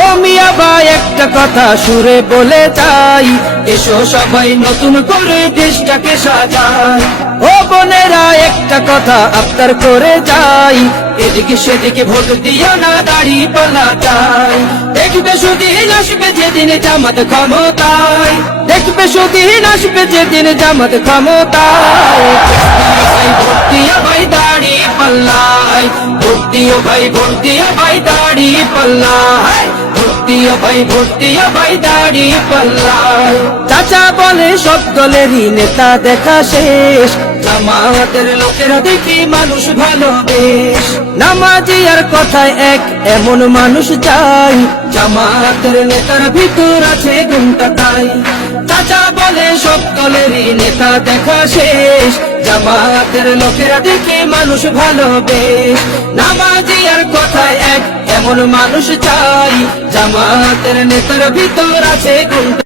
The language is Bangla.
ও মিয়া ভাই একটা কথা সুরে বলে যাই, এসো সবাই নতুন করে দেশটাকে সাজাই। ও বোনেরা একটা কথা আবদার করে যাই, এদিকে সেদিকে ভোট দিও না, দাড়ি পাল্লা চাই। দেখবে সুদিন আসবে যেদিন জামাত ক্ষমতায়, দেখবে সুদিন আসবে যেদিন জামাত ক্ষমতায়। ভোট দিও ভাই দাড়ি পাল্লায়, ভোট দিও ভাই, ভোট দিও ভাই দাড়ি পাল্লায়, ভোট দিও ভাই, ভোট দিও ভাই দাড়ি পাল্লায়। চাচা বলে সব দলেরই নেতা দেখা শেষ, জামাতের লোকেরা দেখি মানুষ ভালো বেশ। নামাজি আর কথায় এক এমন মানুষ চাই, জামাতের নেতার ভিতর আছে গুণটা তাই। চাচা বলে সব দলেরই নেতা দেখা শেষ, জামাতের লোকেরা দেখি মানুষ ভালো বেশ। নামাজি আর কথায় এক এমন মানুষ চাই, জামাতের নেতার ভিতর আছে গুণটা